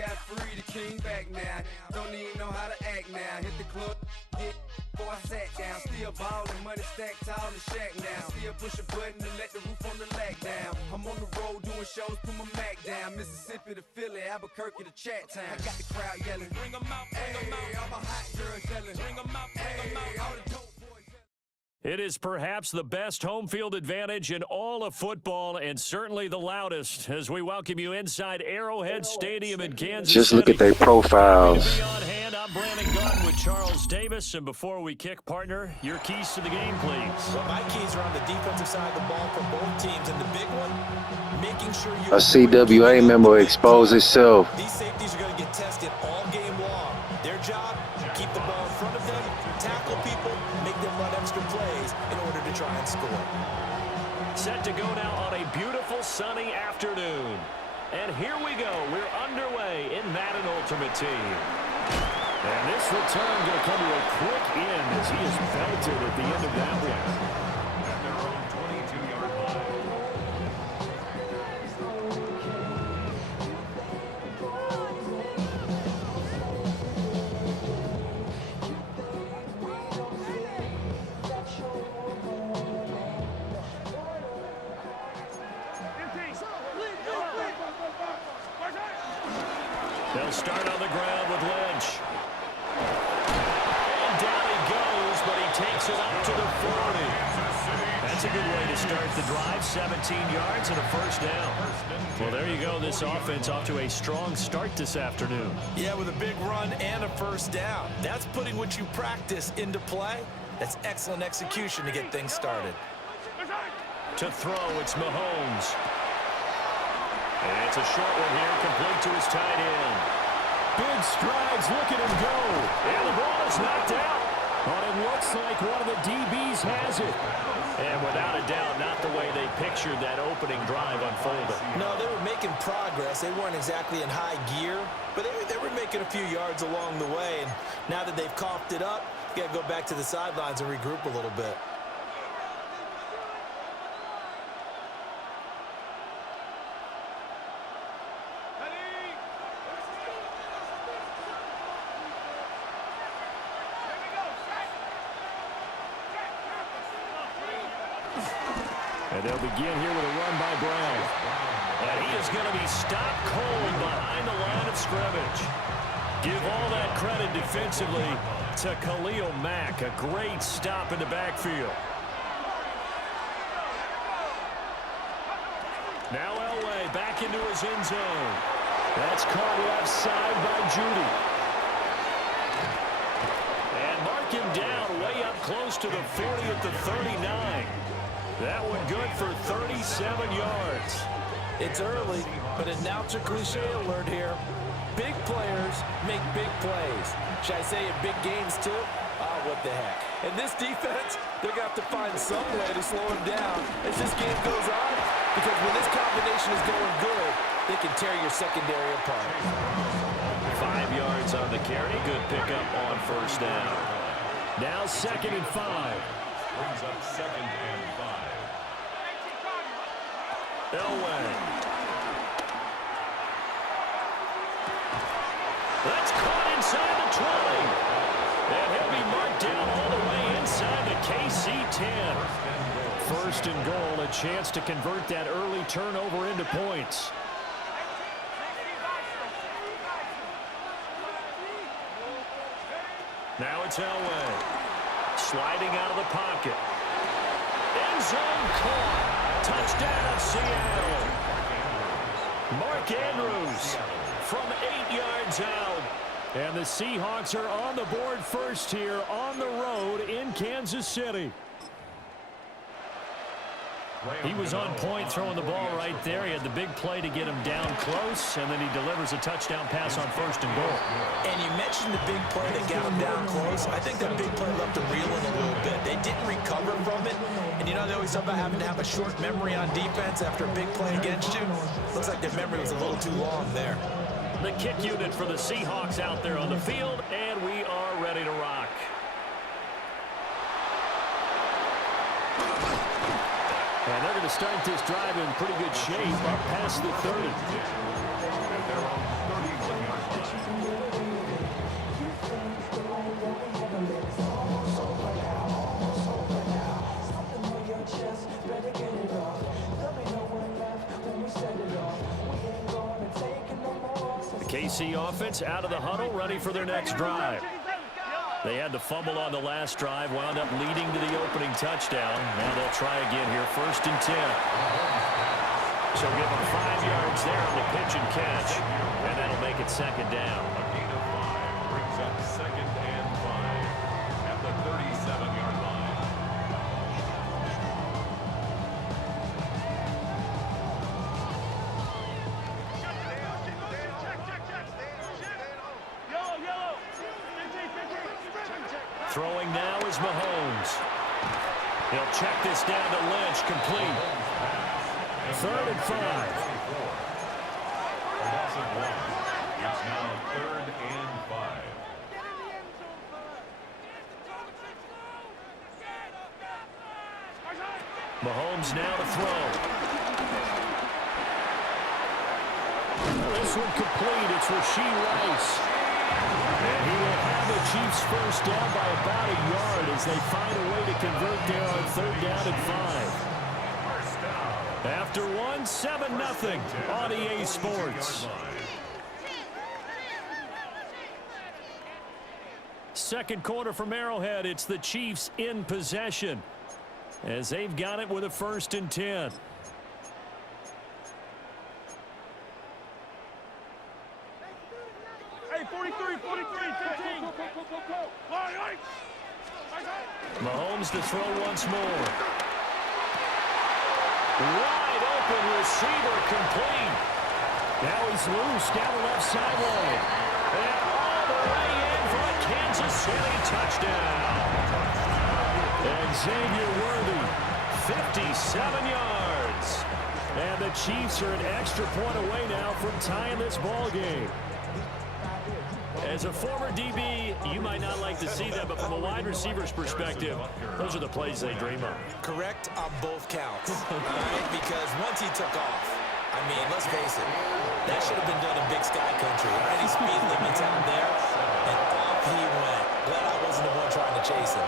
got free, the king back now. Don't even know how to act now. Hit the club, get before I sat down. Still ballin', money stacked tall in Shack now. Still push a button to let the roof on the lack down. I'm on the road doing shows, put my Mac down. Mississippi to Philly, Albuquerque to Chat Town. I got the crowd yelling, bring 'em out, bring 'em out. All my hot girls yelling, bring 'em out, bring 'em out. All the dope boys yelling. It is perhaps the best home field advantage in all of football, and certainly the loudest, as we welcome you inside Arrowhead Stadium in Kansas Just look City. at their profiles. To be on hand, I'm Brandon Gunn with Charles Davis, and before we kick, partner, your keys to the game, please. Well, my keys are on the defensive side of the ball for both teams, and the big one, making sure you A CWA member exposed itself. These safeties are going to get tested all game long. Their job, keep the ball in front of them, tackle people, make them run extra plays in order to try and score. Set to go now on a beautiful sunny afternoon. And here we go. We're underway in Madden Ultimate Team. And this return going to come to a quick end as he is belted at the end of that one. At their own 22-yard line. They'll start on the ground with Lynch. And down he goes, but he takes it up to the 40. That's a good way to start the drive. 17 yards and a first down. Well, there you go. This offense off to a strong start this afternoon. Yeah, with a big run and a first down. That's putting what you practice into play. That's excellent execution to get things started. To throw, it's Mahomes. And it's a short one here, complete to his tight end. Big strides, look at him go. And the ball is knocked out. But it looks like one of the DBs has it. And without a doubt, not the way they pictured that opening drive unfolding. No, they were making progress. They weren't exactly in high gear, but they were making a few yards along the way. And now that they've coughed it up, you got to go back to the sidelines and regroup a little bit. And they'll begin here with a run by Brown. And he is going to be stopped cold behind the line of scrimmage. Give all that credit defensively to Khalil Mack. A great stop in the backfield. Now Elway back into his end zone. That's caught left side by Judy. And mark him down way up close to the 40 at the 39. That one good for 37 yards. It's early, but announcer cliche alert here. Big players make big plays. Should I say in big games too? Oh, what the heck. And this defense, they're going to have to find some way to slow him down as this game goes on, because when this combination is going good, they can tear your secondary apart. 5 yards on the carry. Good pickup on first down. Now 2nd and 5. Brings up 2nd and 5. Elway. That's caught inside the 20. And he'll be marked down all the way inside the KC-10. 1st and goal, a chance to convert that early turnover into points. Now it's Elway. Sliding out of the pocket. End zone caught. Touchdown, Seattle. Mark Andrews from 8 yards out. And the Seahawks are on the board first here on the road in Kansas City. He was on point throwing the ball right there. He had the big play to get him down close, and then he delivers a touchdown pass on 1st and goal. And you mentioned the big play that got him down close. I think that big play left him reeling a little bit. They didn't recover from it. And you know, they always talk about having to have a short memory on defense after a big play against you. Looks like their memory was a little too long there. The kick unit for the Seahawks out there on the field, and we are ready to rock. And they're going to start this drive in pretty good shape up past the 30. The KC offense out of the huddle, ready for their next drive. They had the fumble on the last drive, wound up leading to the opening touchdown. Now they'll try again here, 1st and 10. So give them 5 yards there on the pitch and catch, and that'll make it 2nd down. A gain of 5 brings up 2nd and 5 at the 37-yard line. Throwing now is Mahomes. He'll check this down to Lynch, complete. 3rd and 5. A loss of 1. It's now 3rd and 5. Mahomes now to throw. This one complete. It's Rashee Rice. And he will have the Chiefs 1st down by about a yard as they find a way to convert there on 3rd down and 5. After 1, 7-0 on EA Sports. 2nd quarter from Arrowhead. It's the Chiefs in possession as they've got it with a 1st and 10. Hey, 43, 15. Mahomes to throw once more. Wide open receiver, complete. Now he's loose down the left sideline. And all the way in for a Kansas City touchdown. And Xavier Worthy, 57 yards. And the Chiefs are an extra point away now from tying this ball game. As a former DB, you might not like to see that, but from a wide receiver's perspective, those are the plays they dream of. Correct on both counts. All right? Because once he took off, I mean, let's face it, that should have been done in Big Sky Country. Already speed limits out there, and off he went. Glad I wasn't the one trying to chase him.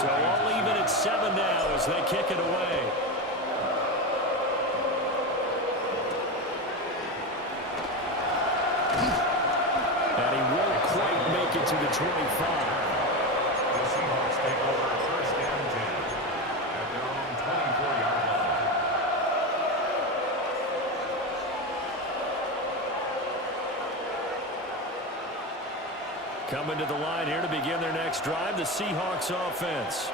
So all even at 7 now as they kick it away. To the 25. The Seahawks take over 1st and 10 at their own 24-yard line. Coming to the line here to begin their next drive, the Seahawks offense.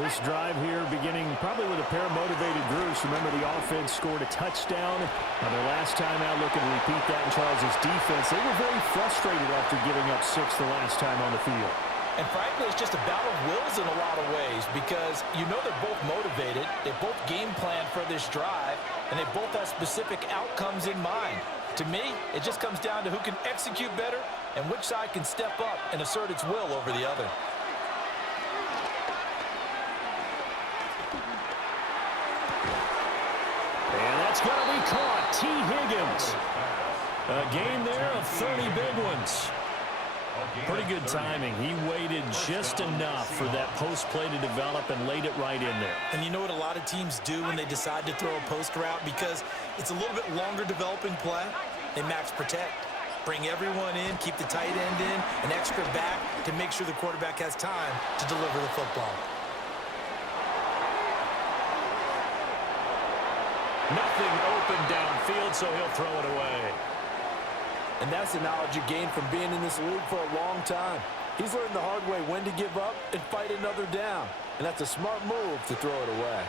This drive here beginning probably with a pair of motivated groups. Remember, the offense scored a touchdown on their last time out, looking to repeat that in Charles' defense. They were very frustrated after giving up 6 the last time on the field. And frankly, it's just a battle of wills in a lot of ways because you know they're both motivated, they both game plan for this drive, and they both have specific outcomes in mind. To me, it just comes down to who can execute better and which side can step up and assert its will over the other. And that's going to be caught. T. Higgins. A gain there of 30 big ones. Pretty good timing. He waited just enough for that post play to develop and laid it right in there. And you know what a lot of teams do when they decide to throw a post route? Because it's a little bit longer developing play. They max protect. Bring everyone in, keep the tight end in, an extra back to make sure the quarterback has time to deliver the football. Nothing open downfield, so he'll throw it away. And that's the knowledge you gain from being in this league for a long time. He's learned the hard way when to give up and fight another down. And that's a smart move to throw it away.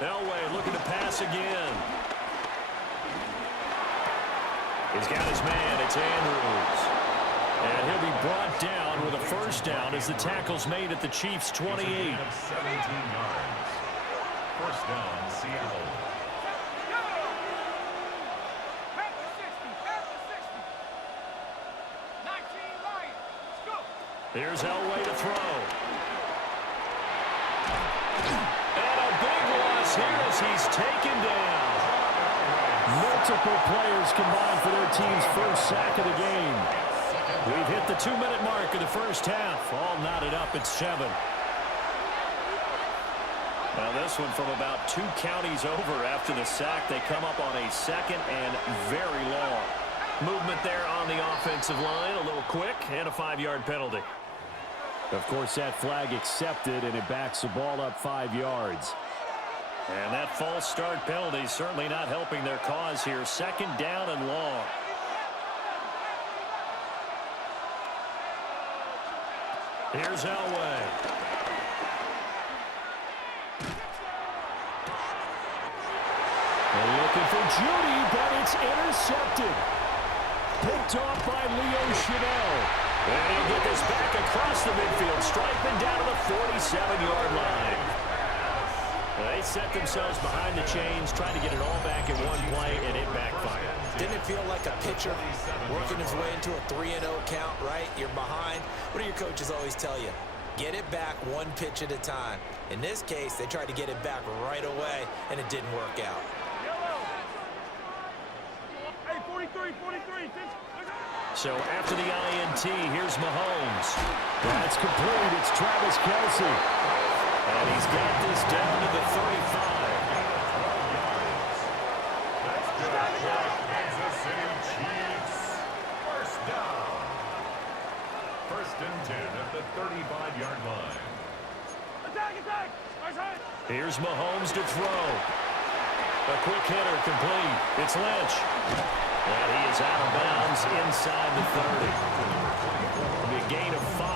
Elway looking to pass again. He's got his man. It's Andrews. And he'll be brought down with a first down as the tackle's made at the Chiefs' 28. 17 yards. First down, Seattle. Here's Elway to throw. And a big loss here as he's taken down. Multiple players combined for their team's first sack of the game. We've hit the 2-minute mark of the first half. All knotted up at 7. Now this one from about 2 counties over after the sack. They come up on a second and very long. Movement there on the offensive line. A little quick and a 5-yard penalty. Of course, that flag accepted, and it backs the ball up 5 yards. And that false start penalty certainly not helping their cause here. Second down and long. Here's Elway. They're looking for Judy, but it's intercepted. Picked off by Leo Chanel. And he'll get this back across the midfield, striping down to the 47-yard line. They set themselves behind the chains, trying to get it all back in one play, and it backfired. Didn't it feel like a pitcher working his way into a 3-0 count, right? You're behind. What do your coaches always tell you? Get it back one pitch at a time. In this case, they tried to get it back right away, and it didn't work out. Hey, 43. So after the INT, here's Mahomes. That's complete. It's Travis Kelce. And he's got this down to the 35. Kansas City Chiefs. First down. First and 10 at the 35-yard line. Attack! Here's Mahomes to throw. A quick hitter complete. It's Lynch. And he is out of bounds inside the 30. It'll be a gain of 5.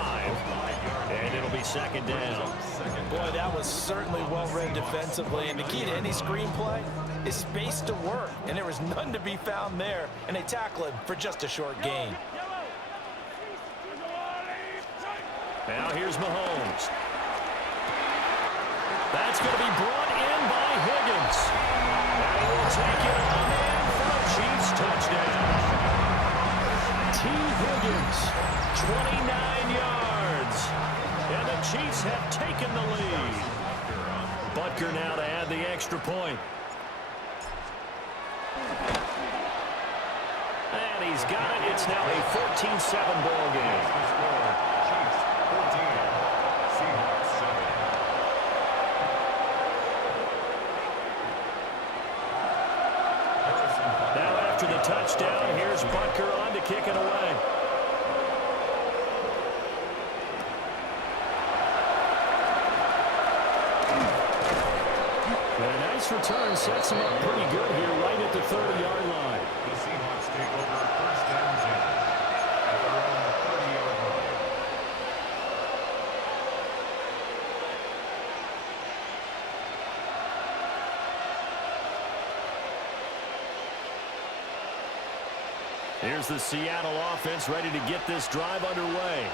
And it'll be second down. Boy, that was certainly well-read defensively. And the key to any screenplay is space to work. And there was none to be found there. And they tackle him for just a short gain. Now here's Mahomes. That's going to be brought in by Higgins. And he will take it on in for a Chiefs touchdown. T. Higgins, 29 yards. And the Chiefs have taken the lead. Butker now to add the extra point. And he's got it. It's now a 14-7 ball game. Chiefs 14. Seahawks 7. Now after the touchdown, here's Butker on to kick it away. and a nice return sets him up pretty good here right at the 30-yard line. The Seahawks take over first and 10 at their own 30-yard line. Here's the Seattle offense ready to get this drive underway.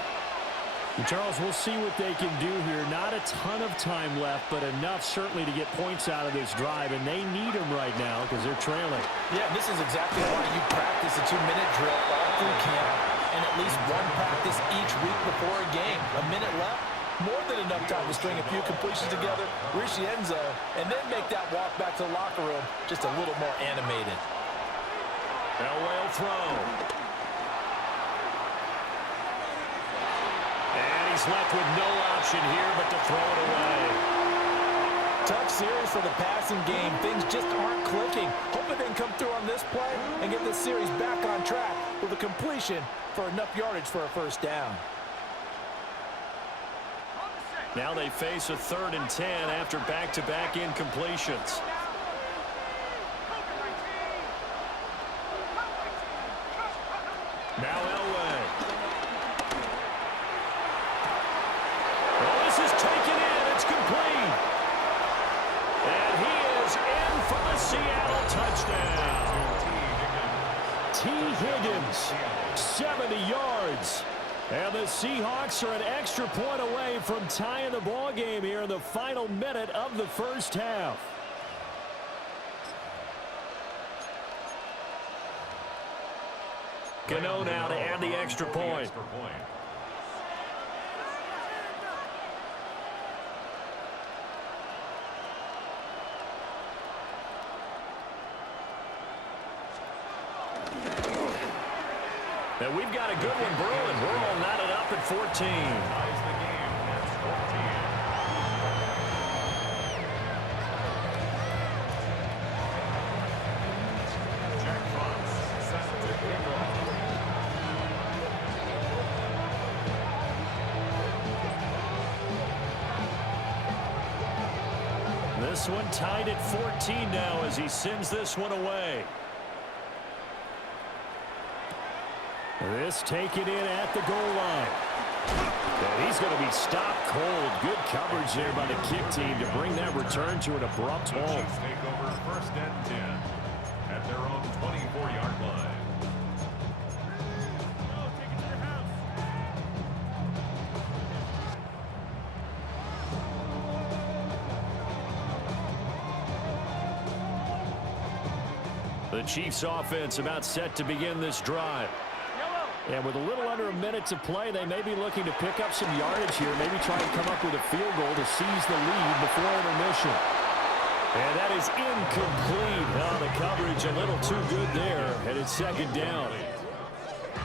And Charles, we'll see what they can do here. Not a ton of time left, but enough certainly to get points out of this drive, and they need them right now because they're trailing. Yeah, this is exactly why you practice a 2-minute drill all through camp and at least one practice each week before a game. A minute left, more than enough time to string a few completions together, reach the end zone, and then make that walk back to the locker room just a little more animated. Elway will throw. And he's left with no option here but to throw it away. Tough series for the passing game. Things just aren't clicking. Hoping they can come through on this play and get this series back on track with a completion for enough yardage for a first down. Now they face a 3rd and 10 after back-to-back incompletions. Now Elway. Oh, this is taken in. It's complete. And he is in for the Seattle touchdown. T. Higgins, 70 yards. And the Seahawks are an extra point away from tying the ball game here in the final minute of the first half. Gano now to add the extra point. And we've got a good one brewing. We're all knotted up at 14. Ties the game at 14. Jack Fox set to kick off. This one tied at 14 now as he sends this one away. This taken in at the goal line. And he's going to be stopped cold. Good coverage there by the kick team to bring that return to an abrupt The halt. Chiefs take over 1st and 10 at their own 24-yard line. The Chiefs offense about set to begin this drive. And with a little under a minute to play, they may be looking to pick up some yardage here, maybe try and come up with a field goal to seize the lead before intermission. And that is incomplete. Oh, the coverage a little too good there, and it's 2nd down.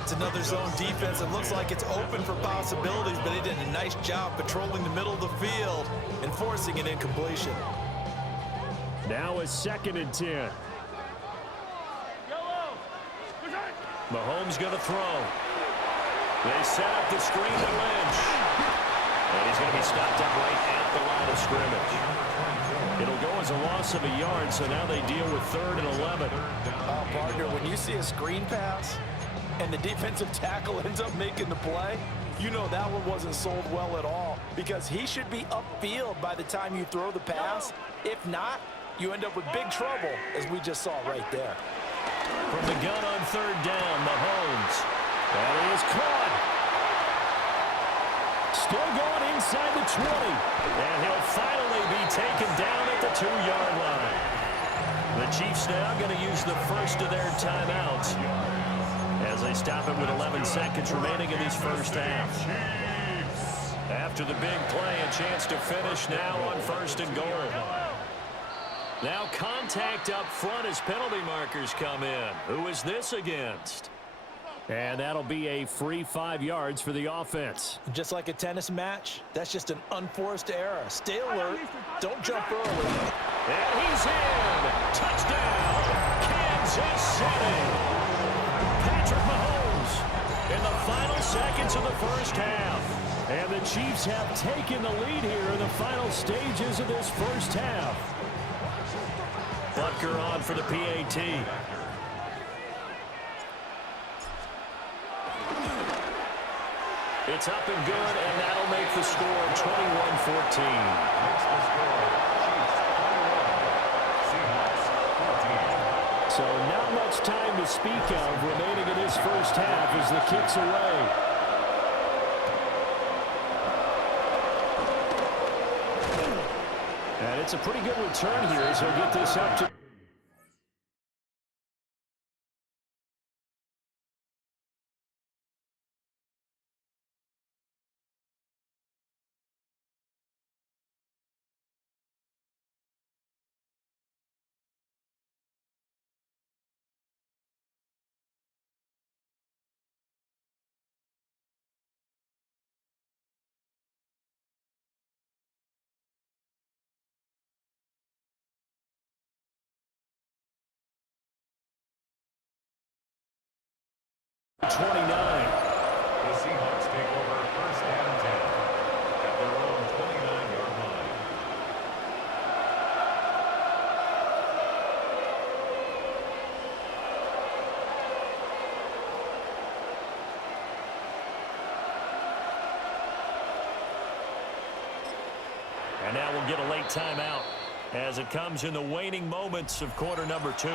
It's another zone defense. It looks like it's open for possibilities, but they did a nice job patrolling the middle of the field and forcing an incompletion. Now a 2nd and 10. Mahomes going to throw. They set up the screen to Lynch. And he's going to be stopped up right at the line of scrimmage. It'll go as a loss of a yard, so now they deal with 3rd and 11. Partner, when you see a screen pass and the defensive tackle ends up making the play, you know that one wasn't sold well at all because he should be upfield by the time you throw the pass. If not, you end up with big trouble, as we just saw right there. From the gun on 3rd down, Mahomes. And he is caught. Still going inside the 20. And he'll finally be taken down at the 2-yard line. The Chiefs now going to use the first of their timeouts as they stop it with 11 seconds remaining in this first half. After the big play, a chance to finish now on 1st and goal. Now contact up front as penalty markers come in. Who is this against? And that'll be a free 5 yards for the offense. Just like a tennis match, that's just an unforced error. Stay alert. Don't jump early. And he's in. Touchdown, Kansas City. Patrick Mahomes in the final seconds of the first half. And the Chiefs have taken the lead here in the final stages of this first half. Butker on for the PAT. It's up and good, and that'll make the score 21-14. So not much time to speak of remaining in this first half as the kick's away. And it's a pretty good return here as he'll get this up to... The Seahawks take over 1st and 10 at their own 29-yard line. And now we'll get a late timeout as it comes in the waning moments of quarter number 2.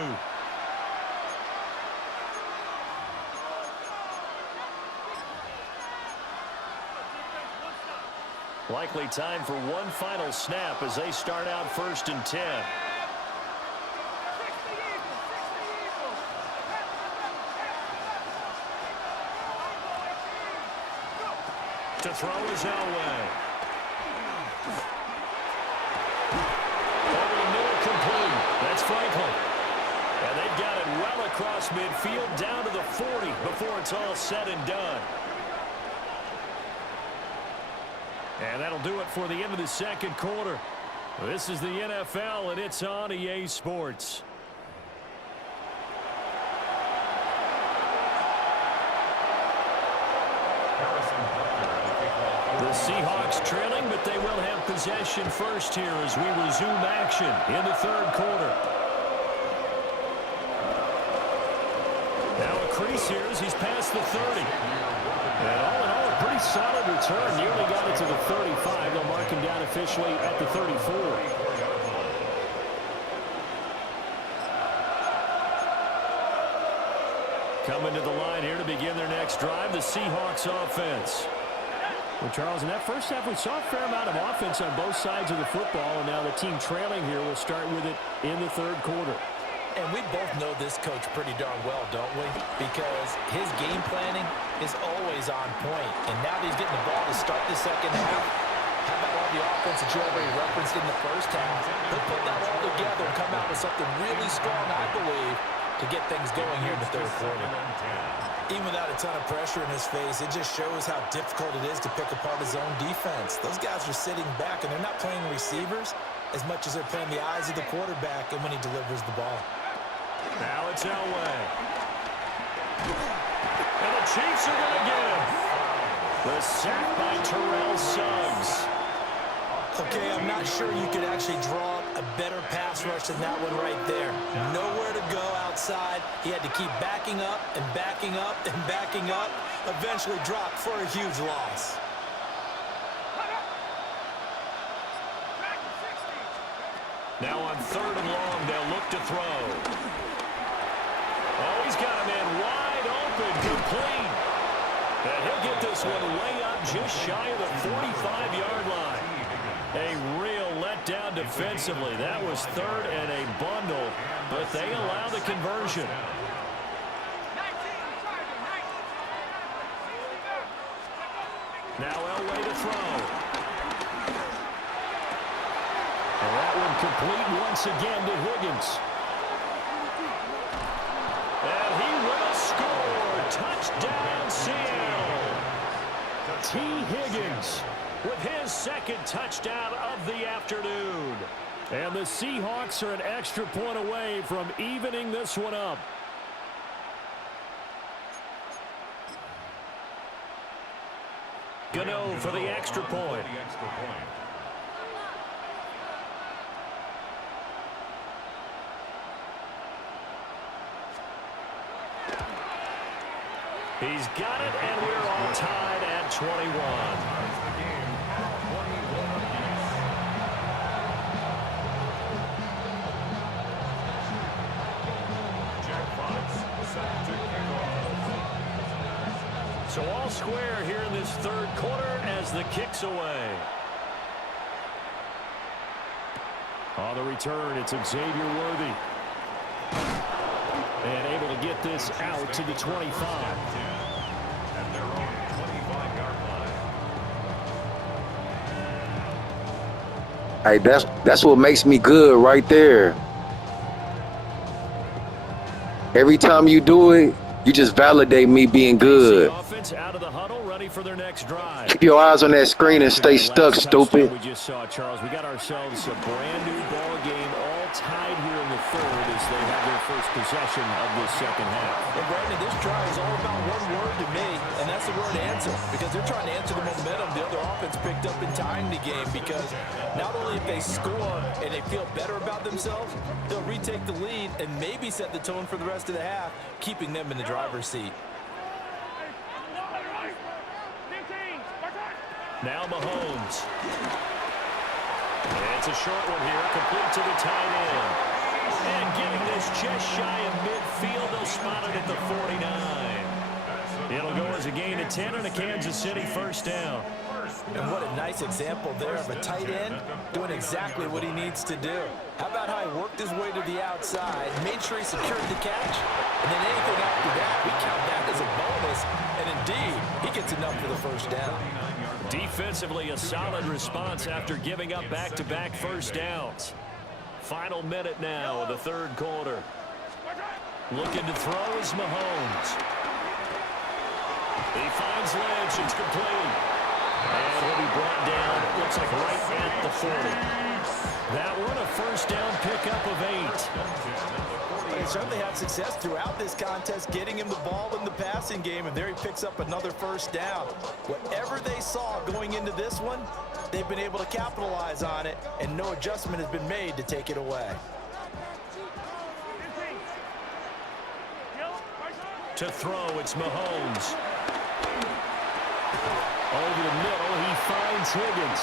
Likely time for one final snap as they start out 1st and 10. To throw is Elway. Over the middle, complete. That's Franklin. And they've got it well across midfield down to the 40 before it's all said and done. And that'll do it for the end of the second quarter. This is the NFL, and it's on EA Sports. The Seahawks trailing, but they will have possession first here as we resume action in the third quarter. Now a crease here as he's past the 30. And all in all, a pretty solid return. Nearly got it to the 35. They'll mark him down officially at the 34. Coming to the line here to begin their next drive, the Seahawks offense. Well, Charles, in that first half, we saw a fair amount of offense on both sides of the football, and now the team trailing here will start with it in the third quarter. And we both know this coach pretty darn well, don't we? Because his game planning is always on point. And now that he's getting the ball to start the second half, how about all the offense that you already referenced in the first half? He'll put that all together and come out with something really strong, I believe, to get things going here in the third quarter. Even without a ton of pressure in his face, it just shows how difficult it is to pick apart his own defense. Those guys are sitting back, and they're not playing receivers as much as they're playing the eyes of the quarterback and when he delivers the ball. Now it's Elway. And the Chiefs are going to get him. The sack by Terrell Suggs. Okay, I'm not sure you could actually draw up a better pass rush than that one right there. Nowhere to go outside. He had to keep backing up and backing up and backing up. Eventually dropped for a huge loss. Now on third and long, they'll look to throw. Oh, he's got a man wide open, complete. And he'll get this one way up just shy of the 45-yard line. A real letdown defensively. That was third and a bundle, but they allow the conversion. Now Elway to throw. And that one complete once again to Higgins. And he will score. Touchdown, Seattle. T. Higgins with his second touchdown of the afternoon. And the Seahawks are an extra point away from evening this one up. Gano for the extra point. He's got it, and we're all tied at 21. So all square here in this third quarter as the kick's away. On the return, it's Xavier Worthy. And able to get this out to the 25. At their own 25-yard line. Hey, that's what makes me good right there. Every time you do it, you just validate me being good. Offense out of the huddle, ready for their next drive. Keep your eyes on that screen and stay stuck, stupid. We just saw, Charles, we got ourselves a brand new ball game, all tied here in the third as they have their first possession of this second half. And Brandon, this drive is all about one word to me, and that's the word answer, because they're trying to answer the momentum the other offense picked up in tying the game, because not only if they score and they feel better about themselves, they'll retake the lead and maybe set the tone for the rest of the half, keeping them in the driver's seat. Now Mahomes. It's a short one here, complete to the tight end. And getting this just shy of midfield, they'll spot it at the 49. It'll go as a gain of 10 and a Kansas City first down. And what a nice example there of a tight end doing exactly what he needs to do. How about how he worked his way to the outside, made sure he secured the catch, and then anything after that, we count that as a bonus. And indeed, he gets enough for the first down. Defensively, a solid response after giving up back-to-back first downs. Final minute now of the third quarter. Looking to throw is Mahomes. He finds Lynch. It's complete. And he'll be brought down, it looks like right at the 40. That one a first down pickup of 8. They certainly had success throughout this contest getting him the ball in the passing game, and there he picks up another first down. Whatever they saw going into this one, they've been able to capitalize on it, and no adjustment has been made to take it away. To throw, it's Mahomes. Over the middle, he finds Higgins.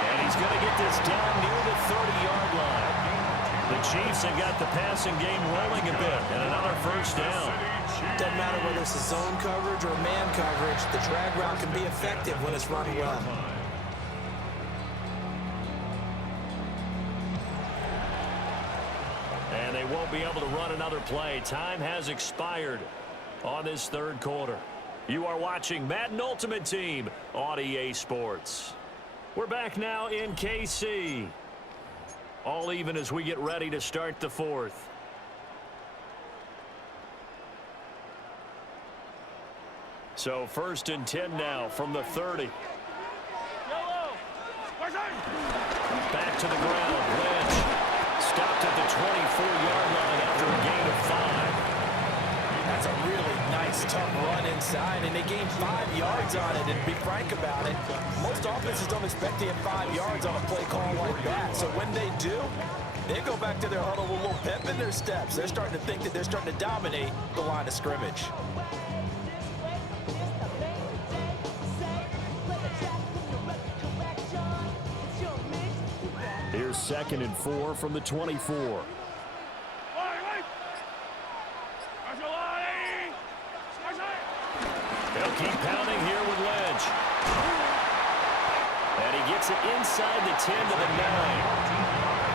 And he's going to get this down near the 30-yard line. The Chiefs have got the passing game rolling a bit, and another first down. Doesn't matter whether it's a zone coverage or man coverage, the drag route can be effective when it's run well. And they won't be able to run another play. Time has expired on this third quarter. You are watching Madden Ultimate Team on EA Sports. We're back now in KC. All even as we get ready to start the fourth. So first and 10 now from the 30. Back to the ground. Lynch stopped at the 24-yard line after a gain of 5. That's a really nice, tough run inside, and they gained 5 yards on it. And to be frank about it, most offenses don't expect to get 5 yards on a play call like that. So when they do, they go back to their huddle with a little pep in their steps. They're starting to think that they're starting to dominate the line of scrimmage. Here's 2nd and 4 from the 24. They'll keep pounding here with Lynch. And he gets it inside the 10 to the 9.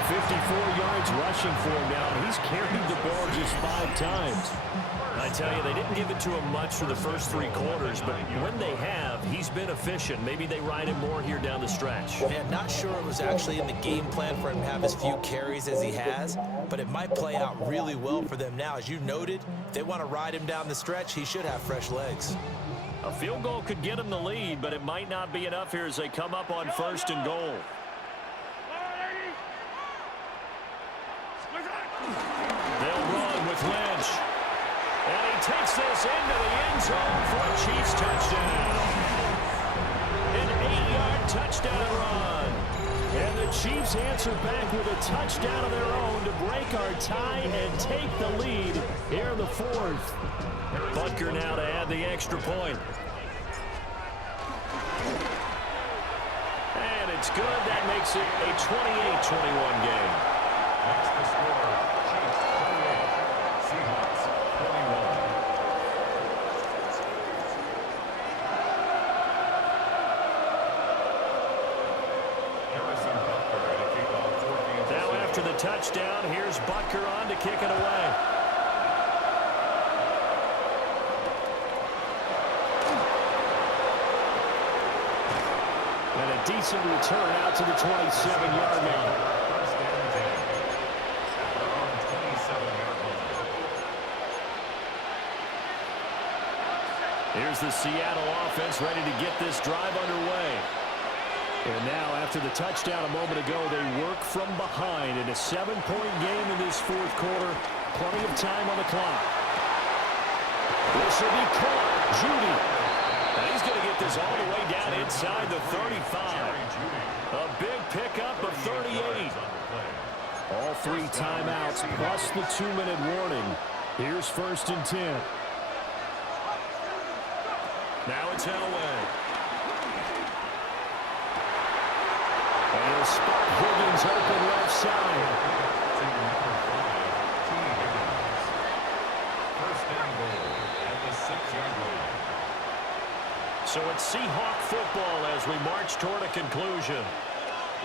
54 yards rushing for him now, and he's carried the ball just 5 times. I tell you, they didn't give it to him much for the first 3 quarters, but when they have, he's been efficient. Maybe they ride him more here down the stretch. Man, not sure it was actually in the game plan for him to have as few carries as he has, but it might play out really well for them now. As you noted, if they want to ride him down the stretch, he should have fresh legs. A field goal could get him the lead, but it might not be enough here as they come up on 1st and goal. They'll run with Lynch. And he takes this into the end zone for a Chiefs touchdown. An 8-yard touchdown run. And the Chiefs answer back with a touchdown of their own to break our tie and take the lead here in the 4th. Butker now to add the extra point. And it's good. That makes it a 28-21 game. That's the score. Chiefs 28, Seahawks 21. Harrison Butker to kick off 14. Now after the touchdown, here's Butker on to kick it away. And a decent return out to the 27-yard line. First and 10. At their own 27-yard line. Here's the Seattle offense ready to get this drive underway. And now after the touchdown a moment ago, they work from behind in a 7-point game in this 4th quarter. Plenty of time on the clock. This will be caught. Judy. And he's going to get this all the way down inside the 35. A big pickup of 38. All 3 timeouts plus the 2-minute warning. Here's 1st and 10. Now it's Elway. And he'll spot Higgins open left side. First and goal at the 6-yard line. So it's Seahawk football as we march toward a conclusion.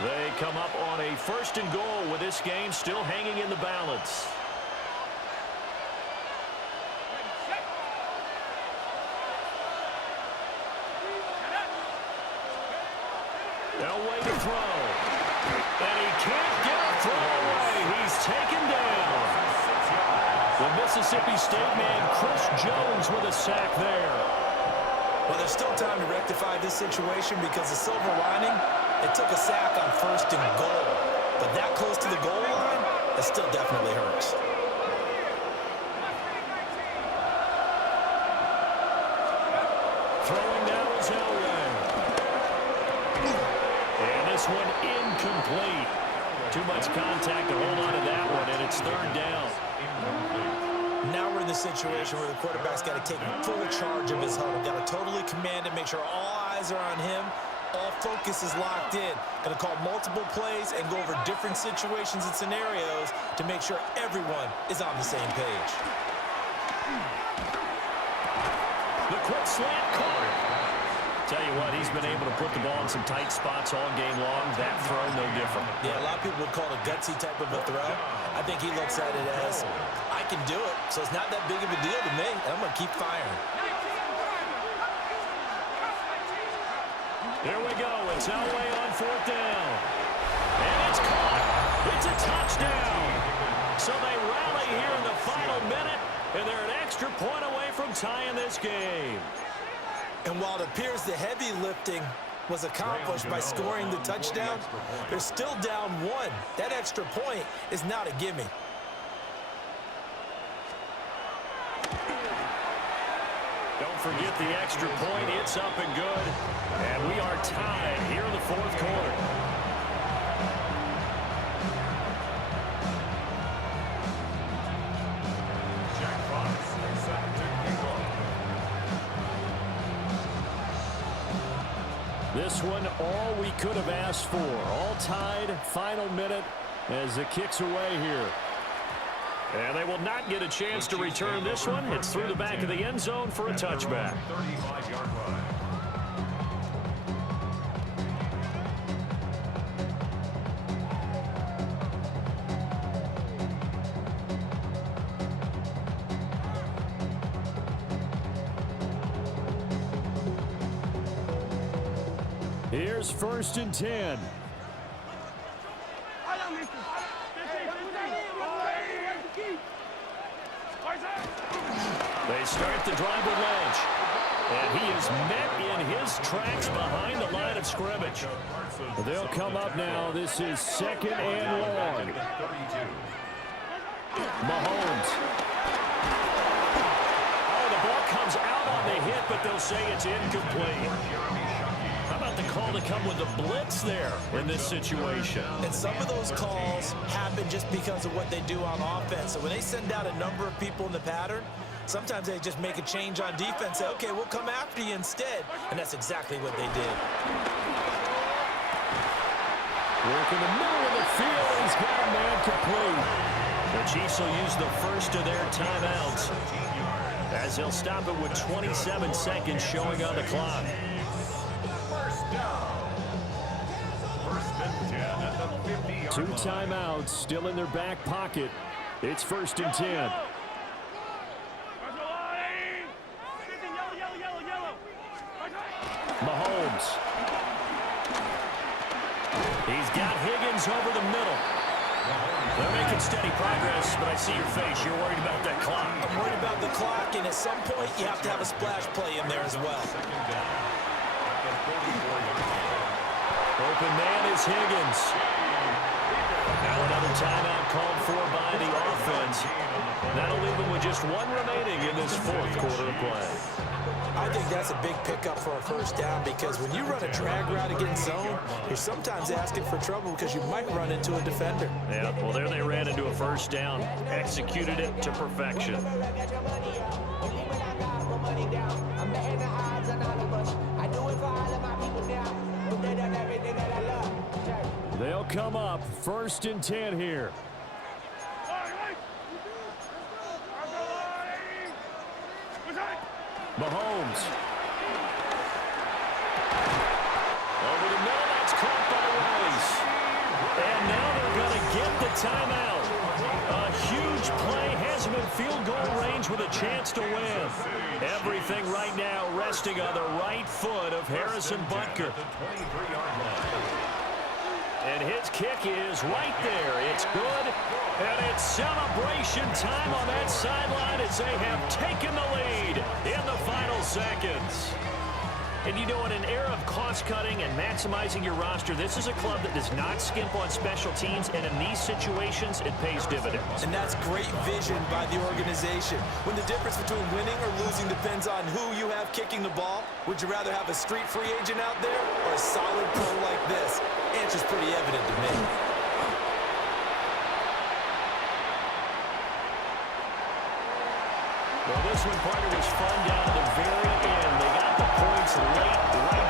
They come up on a 1st and goal with this game still hanging in the balance. Elway to throw. And he can't get a throw away. He's taken down. The Mississippi State man, Chris Jones, with a sack there. Well, there's still time to rectify this situation because the silver lining, it took a sack on 1st and goal. But that close to the goal line, it still definitely hurts. Throwing now is Elway. And this one incomplete. Too much contact to hold on to that one, and it's 3rd down. Now we're in the situation where the quarterback's got to take full charge of his huddle. Got to totally command it, make sure all eyes are on him. All focus is locked in. Going to call multiple plays and go over different situations and scenarios to make sure everyone is on the same page. The quick slant caught. Tell you what, he's been able to put the ball in some tight spots all game long. That throw, no different. Yeah, a lot of people would call it a gutsy type of a throw. I think he looks at it as, I can do it, so it's not that big of a deal to me, and I'm going to keep firing. Here we go. It's Elway on 4th down. And it's caught. It's a touchdown. So they rally here in the final minute, and they're an extra point away from tying this game. And while it appears the heavy lifting was accomplished by scoring the touchdown, they're still down 1. That extra point is not a gimme. Don't forget the extra point. It's up and good. And we are tied here in the 4th quarter. This one, all we could have asked for. All tied, final minute as it kicks away here. And they will not get a chance to return this one. It's through the back of the end zone for a touchback. 35-yard line. Here's 1st and 10. They start the drive with Lynch. And he is met in his tracks behind the line of scrimmage. They'll come up now. This is 2nd and long. Mahomes. Oh, the ball comes out on the hit, but they'll say it's incomplete. How about the call to come with the blitz there in this situation? And some of those calls happen just because of what they do on offense. So when they send out a number of people in the pattern, sometimes they just make a change on defense, say, okay, we'll come after you instead. And that's exactly what they did. Work in the middle of the field. He's got a man complete. The Chiefs will use the first of their timeouts as they'll stop it with 27 seconds showing on the clock. 2 timeouts still in their back pocket. It's 1st and 10. Mahomes. He's got Higgins over the middle. They're making steady progress, but I see your face. You're worried about that clock. I'm worried about the clock, and at some point, you have to have a splash play in there as well. Open man is Higgins. Now another timeout called for by the offense. That'll leave them with just 1 remaining in this 4th quarter of play. I think that's a big pickup for a 1st down because when you run a drag route against zone, you're sometimes asking for trouble because you might run into a defender. Yeah, well, there they ran into a 1st down. Executed it to perfection. They'll come up 1st and 10 here. Mahomes. Over the middle, that's caught by Rice. And now they're going to get the timeout. A huge play has him in field goal range with a chance to win. Everything right now resting on the right foot of Harrison Butker. And his kick is right there. It's good. And it's celebration time on that sideline as they have taken the lead in the final seconds. And you know, in an era of cost-cutting and maximizing your roster, this is a club that does not skimp on special teams, and in these situations, it pays dividends. And that's great vision by the organization. When the difference between winning or losing depends on who you have kicking the ball, would you rather have a street free agent out there or a solid pro like this? Answer's pretty evident to me. Well, this one, partner, was fun down to the very end. They got the points late.